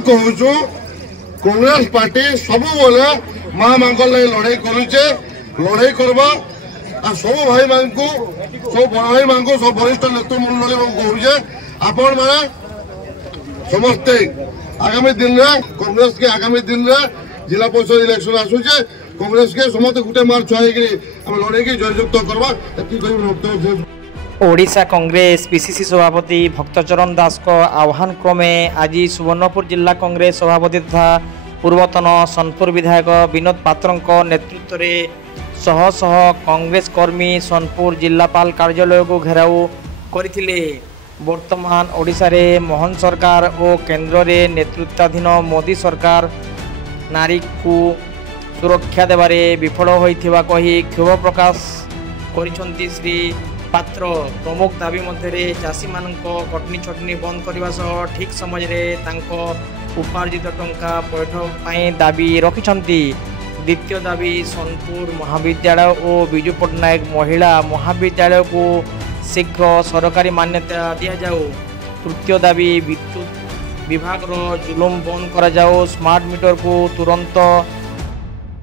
कहूँ कांग्रेस पार्टी सब बोले माँ मान लड़ाई करुचे लड़ाई करवा सब भाई मान को सब बड़ भाई मान को सब वरिष्ठ नेतृमंडल कहूचे आपण मैंने समस्ते आगामी दिन में कांग्रेस के आगामी दिन में जिला परिषद इलेक्शन आसूचे कांग्रेस के समस्त गोटे मार्च छुआई लड़े जययुक्त करवा। ओडिशा कांग्रेस पीसीसी सभापति भक्तचरण दास को आह्वान क्रमे आज सुवर्णपुर जिला कांग्रेस सभापति तथा पूर्वतन सोनपुर विधायक विनोद पात्र नेतृत्व में शह शह कांग्रेस कर्मी सोनपुर जिलापाल कार्यालय को घेराव करथिले। वर्तमान ओडिशा रे मोहन सरकार और केंद्र रे नेतृत्वाधीन मोदी सरकार नारी को सुरक्षा देवारे विफल होइथिबा कही क्षोभ प्रकाश करिसंती श्री पात्र। प्रमुख दाबी मध्य चाषी मान कटनी छटनी बंद करने सह ठीक समय उपार्जित टंका पैठ दाबी रखिछंती। द्वितीय दाबी सोनपुर महाविद्यालय और विजु पट्टनायक महिला महाविद्यालय को शीघ्र सरकारी मान्यता दि जाऊ। तृतीय दाबी विद्युत विभाग जुलुम बंद करा जाऊ। स्मार्ट मीटर को तुरंत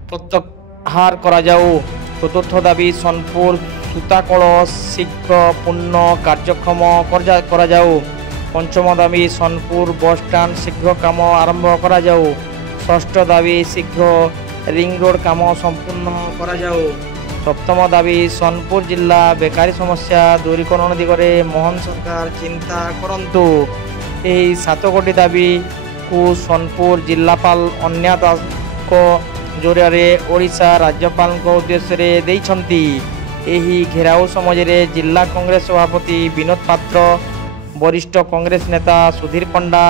प्रत्याहार करा जाऊ। चतुर्थ दाबी सोनपुर सूताकल शीघ्र पूर्ण कार्यक्षम करा जाऊ। पंचम दाबी सोनपुर बस स्टैंड शीघ्र काम आरंभ करा जाऊ। षष्ठ दाबी शीघ्र रिंग रोड काम संपूर्ण करा जाऊ। सप्तम दाबी सोनपुर जिला बेकारी समस्या दूरीकरण दिगरे मोहन सरकार चिंता करंतु। एही 7 कोटी दाबी को सोनपुर जिलापाल अन्या दास को जरिया ओडिशा राज्यपाल उद्देश्य देइछंती। एही घेराव समय जिला कांग्रेस सभापति विनोद पात्र वरिष्ठ कांग्रेस नेता सुधीर पंडा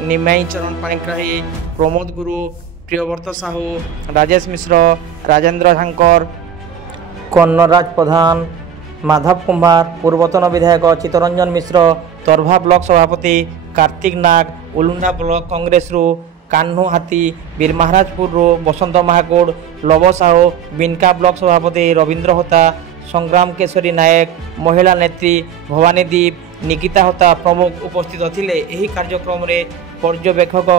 निमाई चरण पाणिग्राही प्रमोद गुरु प्रियव्रत साहू राजेश मिश्र राजेंद्र झांकर कन्नराज प्रधान माधव कुंभार पूर्वतन विधायक चित्तरंजन मिश्र तरभा ब्लॉक सभापति कार्तिक नाग उलुंडा ब्लॉक कांग्रेस कान्हू हाथी बीरमहाराजपुर बसंत महाकोड़ लव साहू बिनका ब्लॉक सभापति रवींद्र होता संग्राम केशरी नायक महिला नेत्री भवानी दीप निकिता होता प्रमुख उपस्थित थिले। एही कार्यक्रम रे पर्यवेक्षक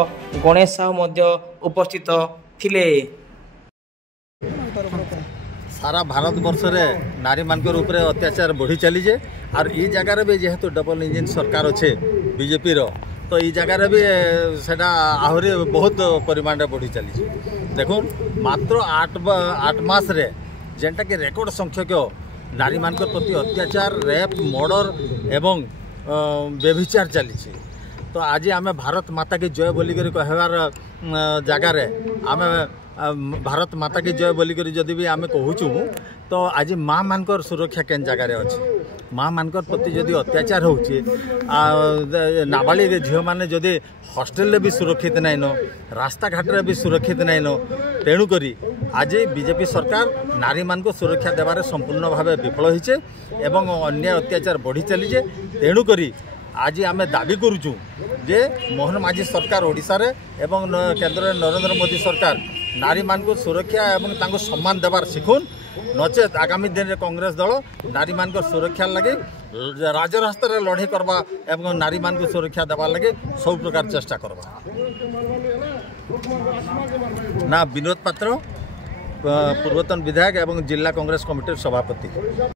गणेश साहू मध्य उपस्थित थिले। सारा भारत वर्ष रे नारी मानकर ऊपर अत्याचार बढ़ी चलीजे और ई जगार भी जेहेतु डबल इंजिन सरकार अच्छे बीजेपी रो तो ई जगार भी सेटा आहरी बहुत परिमाण बढ़ी चली। देखो मात्र 8 मास रे जेनटा कि रेकर्ड संख्यक नारी मानकर प्रति अत्याचार रेप मर्डर एवं व्यभिचार चली। तो आज आम भारत माता की जय बोलिक कहबार जगार आम भारत माता की जय बोलिक जदि भी आम कहूँ तो आज माँ मानकर सुरक्षा केन जगार अच्छे माँ मानकर प्रति जदि अत्याचार होची नाबालिग झील मैंने जदि हॉस्टेल भी सुरक्षित नाइन रास्ता घाट भी सुरक्षित नाइन तेणुक आज बीजेपी सरकार नारी मान को सुरक्षा देवार संपूर्ण भाव विफल होइछे एवं अन्य अत्याचार बढ़ी चलीजे। तेणुक आज आम दाबी करुचु जे मोहन माझी सरकार ओडिशा रे एवं केंद्र नरेंद्र मोदी सरकार नारी मान को सुरक्षा एवं तांको सम्मान देवार शिखुन नचेत आगामी दिन में कांग्रेस दल नारी मान को सुरक्षा लगे राजरास्ता रे लड़ाई करवा एवं नारी मान को सुरक्षा देवा लगे सब प्रकार चेष्टा करवा। ना विनोद पात्र पूर्वतन विधायक एवं जिला कांग्रेस कमिटी सभापति।